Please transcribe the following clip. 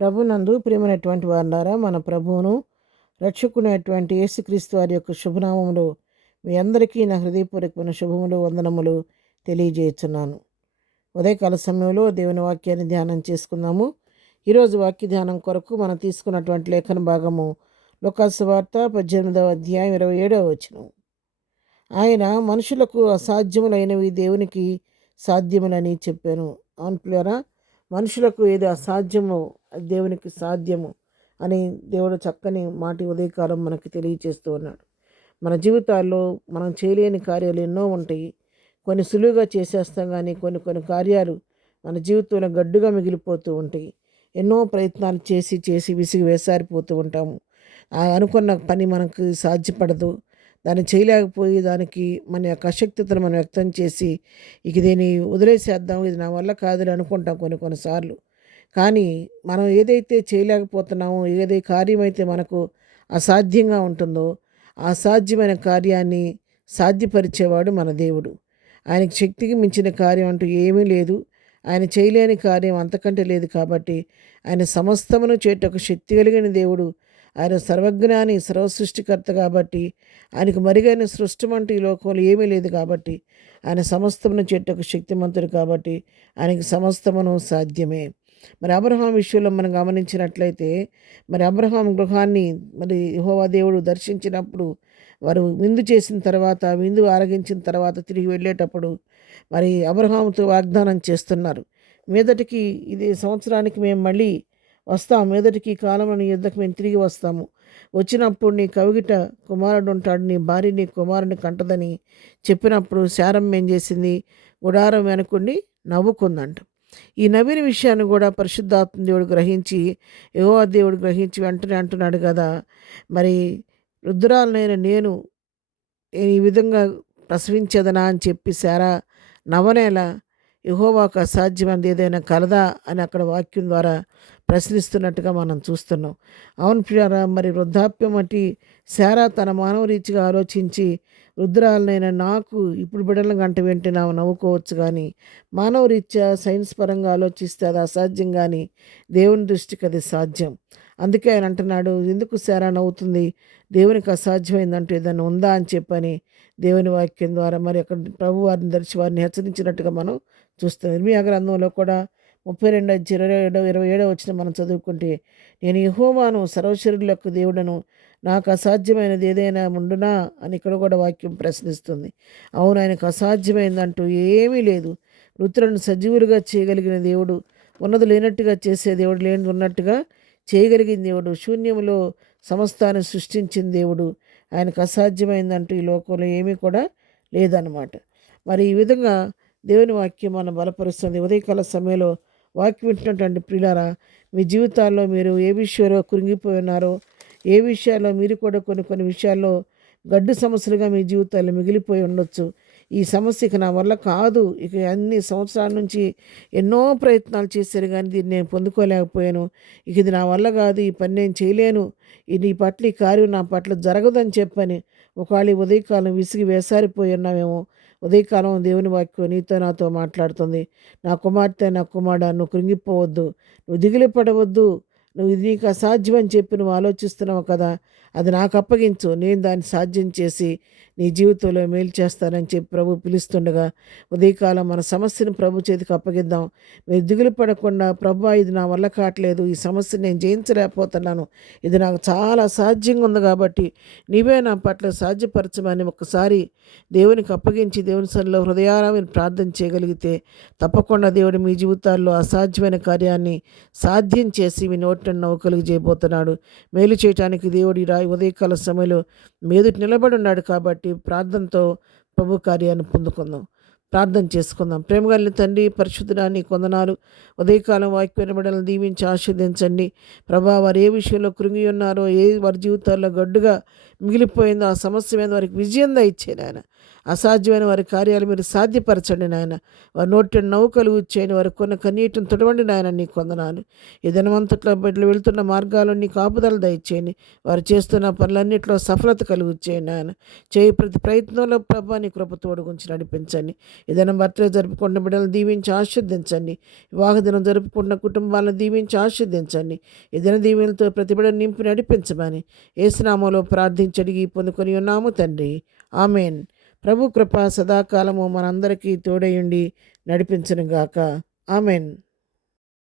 ప్రభునందు ప్రియమైనటువంటి వారులారా, మన ప్రభువును రక్షకునైనటువంటి యేసుక్రీస్తు వారి యొక్క శుభనామములో మీ అందరికీ నా హృదయపూర్వకమైన శుభములు, వందనములు తెలియజేస్తున్నాను. ఉదయకాల సమయంలో దేవుని వాక్యాన్ని ధ్యానం చేసుకుందాము. ఈరోజు వాక్య ధ్యానం కొరకు మనం తీసుకున్నటువంటి లేఖన భాగము లూకాసు వార్త 18వ అధ్యాయం 27వ వచనం. ఆయన మనుషులకు అసాధ్యములైనవి దేవునికి సాధ్యములని చెప్పాను. అవును ప్రియులారా, మనుషులకు ఏది అసాధ్యమో అది దేవునికి సాధ్యము అని దేవుడు చక్కని మాట ఉదయకాలం మనకి తెలియచేస్తూ ఉన్నాడు. మన జీవితాల్లో మనం చేయలేని కార్యాలు ఎన్నో ఉంటాయి. కొన్ని సులువుగా చేసేస్తాం, కానీ కొన్ని కొన్ని కార్యాలు మన జీవితంలో గడ్డుగా మిగిలిపోతూ ఉంటాయి. ఎన్నో ప్రయత్నాలు చేసి చేసి విసిగి వేసారిపోతూ ఉంటాము. అనుకున్న పని మనకు సాధ్యపడదు. దాన్ని చేయలేకపోయి దానికి మన యొక్క అశక్తతను మనం వ్యక్తం చేసి ఇక దీన్ని వదిలేసేద్దాం, ఇది నా వల్ల కాదని అనుకుంటాం కొన్నిసార్లు. కానీ మనం ఏదైతే చేయలేకపోతున్నామో, ఏదైతే కార్యమైతే మనకు అసాధ్యంగా ఉంటుందో ఆ అసాధ్యమైన కార్యాన్ని సాధ్యపరిచేవాడు మన దేవుడు. ఆయనకి శక్తికి మించిన కార్యం అంటూ ఏమీ లేదు. ఆయన చేయలేని కార్యం అంతకంటే లేదు. కాబట్టి ఆయన సమస్తమును చేయుటకు శక్తి కలిగిన దేవుడు. ఆయన సర్వజ్ఞాని, సర్వసృష్టికర్త కాబట్టి ఆయనకు మరుగైన సృష్టిమంటూ ఈ లోకంలో ఏమీ లేదు. కాబట్టి ఆయన సమస్తమును చేయుటకు శక్తిమంతుడు. కాబట్టి ఆయనకి సమస్తమును సాధ్యమే. మరి అబ్రహాం విషయంలో మనం గమనించినట్లయితే, మరి అబ్రహాం గృహాన్ని మరి యెహోవా దేవుడు దర్శించినప్పుడు, వారు విందు చేసిన తర్వాత, విందు ఆరగించిన తర్వాత తిరిగి వెళ్ళేటప్పుడు మరి అబ్రహాముతో వాగ్దానం చేస్తున్నారు. మీదటికి ఇది సంవత్సరానికి మేము మళ్ళీ వస్తాం, మీదటికి ఈ కాలంలో నీ యుద్ధకు మేము తిరిగి వస్తాము. వచ్చినప్పుడు నీ కవిగిట కుమారుడు ఉంటాడు, నీ భార్య నీ కుమారుని కంటదని చెప్పినప్పుడు శారమ్మ ఏం చేసింది? గుడారం వెనుకుండి నవ్వుకుందంట. ఈ నవ్విన విషయాన్ని కూడా పరిశుద్ధాత్మ దేవుడు గ్రహించి, యెహోవా దేవుడు గ్రహించి వెంటనే అంటున్నాడు కదా, మరి రుద్రాలనైన నేను ఈ విధంగా ప్రసవించదనా అని చెప్పి శారా నవనేల యెహోవాకు అసాధ్యమైనది ఏదైనా కలదా అని అక్కడ వాక్యం ద్వారా ప్రశ్నిస్తున్నట్టుగా మనం చూస్తున్నాం. అవును ప్రియారా, మరి వృద్ధాప్యం అంటే శారా తన మానవ రీతిగా ఆలోచించి రుద్రాలనైనా నాకు ఇప్పుడు బిడ్డల గంట వెంటే నా నవ్వుకోవచ్చు, కానీ మానవ రీత్యా సైన్స్ పరంగా ఆలోచిస్తే అది అసాధ్యం, కానీ దేవుని దృష్టికి అది సాధ్యం. అందుకే ఆయన అంటున్నాడు, ఎందుకు శారా నవ్వుతుంది, దేవునికి అసాధ్యమైందంటూ ఏదైనా ఉందా అని చెప్పని దేవుని వాక్యం ద్వారా మరి అక్కడ ప్రభు వారిని దర్శి వారిని హెచ్చరించినట్టుగా మనం చూస్తాం. ఇర్మీయా గ్రంథంలో కూడా 32:27 వచ్చిన మనం చదువుకుంటే, నేను యెహోవాను సర్వశరీరుల యొక్క దేవుడను, నాకు అసాధ్యమైనది ఏదైనా ఉండునా అని ఇక్కడ కూడా వాక్యం ప్రశ్నిస్తుంది. అవును, ఆయనకు అసాధ్యమైందంటూ ఏమీ లేదు. మృతులను సజీవులుగా చేయగలిగిన దేవుడు, ఉన్నది లేనట్టుగా చేసే దేవుడు, లేనిది ఉన్నట్టుగా చేయగలిగిన దేవుడు, శూన్యములో సమస్తాన్ని సృష్టించిన దేవుడు. ఆయనకు అసాధ్యమైందంటూ ఈ లోకంలో ఏమీ కూడా లేదన్నమాట. మరి ఈ విధంగా దేవుని వాక్యం మనం బలపరుస్తుంది. ఉదయకాల సమయంలో వాక్యం వింటున్నటువంటి ప్రియులారా, మీ జీవితాల్లో మీరు ఏ విషయంలో కృంగిపోయి ఉన్నారో, ఏ విషయాల్లో మీరు కూడా కొన్ని కొన్ని విషయాల్లో గడ్డు సమస్యలుగా మీ జీవితాల్లో మిగిలిపోయి ఉండొచ్చు. ఈ సమస్య ఇక నా వల్ల కాదు, ఇక అన్ని సంవత్సరాల నుంచి ఎన్నో ప్రయత్నాలు చేశారు, కానీ దీన్ని నేను పొందుకోలేకపోయాను, ఇక ఇది నా వల్ల కాదు, ఈ పని నేను చేయలేను, నీ పట్ల ఈ కార్యం నా పట్ల జరగదని చెప్పని ఒకవేళ ఈ ఉదయకాలం విసిగి వేసారిపోయి ఉన్నామేమో. ఉదయకాలం దేవుని వాక్యం నీతో నాతో మాట్లాడుతుంది. నా కుమార్తె, నా కుమారుడా, నువ్వు కృంగిపోవద్దు, నువ్వు దిగులు పడవద్దు, నువ్వు ఇది నీకు అసాధ్యం అని చెప్పి నువ్వు ఆలోచిస్తున్నావు కదా, అది నాకు అప్పగించు, నేను దాన్ని సాధ్యం చేసి నీ జీవితంలో మేలు చేస్తానని చెప్పి ప్రభు పిలుస్తుండగా ఉదయకాలం మన సమస్యను ప్రభు చేతికి అప్పగిద్దాం. మీరు దిగులు పడకుండా, ప్రభు ఇది నా వల్ల కావట్లేదు, ఈ సమస్యను నేను జయించలేకపోతున్నాను, ఇది నాకు చాలా అసాధ్యంగా ఉంది, కాబట్టి నీవే నా పట్ల సాధ్యపరచమని ఒక్కసారి దేవునికి అప్పగించి దేవుని సన్నిధిలో హృదయారాన్ని ప్రార్థన చేయగలిగితే తప్పకుండా దేవుడు మీ జీవితాల్లో అసాధ్యమైన కార్యాన్ని సాధ్యం చేసి మీ నోటిని నవ్వు చేయబోతున్నాడు. మేలు చేయటానికి దేవుడు ఈ ఉదయకాల సమయంలో మీదుటి నిలబడి ఉన్నాడు. కాబట్టి ప్రార్థనతో ప్రభు కార్యాన్ని పొందుకుందాం. ప్రార్థన చేసుకుందాం. ప్రేమగలిగిన తండ్రి, పరిశుద్ధుడా, నీ కొందనాలు. ఉదయకాలం వాక్యమైన బిడ్డలను దీవించి ఆశీర్వదించండి ప్రభా. వారు ఏ విషయంలో కృంగి ఉన్నారో, ఏ వారి జీవితాల్లో గడ్డుగా మిగిలిపోయిందో ఆ సమస్య మీద వారికి విజయం దయచేయండి ఆయన. అసాధ్యమైన వారి కార్యాలు మీరు సాధ్యపరచండి నాయన. వారి నోటి నవ్వు కలుగు చేయని వారి కొన్న కన్నీటిని తుడవండి నాయన. నీ కొందనాలు ఈ దినమంతట్లో బిడ్డలు వెళ్తున్న మార్గాల్లో నీ కాపుదలు దయచేయండి. వారు చేస్తున్న పనులన్నింటిలో సఫలత కలుగు చేయండి నాయన. చేయి ప్రతి ప్రయత్నంలో ప్రభా నీ కృప తోడుగుంచి నడిపించండి. ఏదైనా బర్త్డే జరుపుకుంటున్న బిడ్డలు దీవించి ఆశీర్దించండి. వివాహ దినం జరుపుకుంటున్న కుటుంబాలను దీవించి ఆశీర్దించండి. ఏదైనా దీవెనలతో ప్రతి బిడ్డను నింపి నడిపించమని యేసు నామములో ప్రార్థించి అడిగి పొందుకొని ఉన్నాము తండ్రి. ఆమెన్. ప్రభు కృప సదాకాలము మనందరికీ తోడయుండి నడిపించునుగాక. ఆమెన్.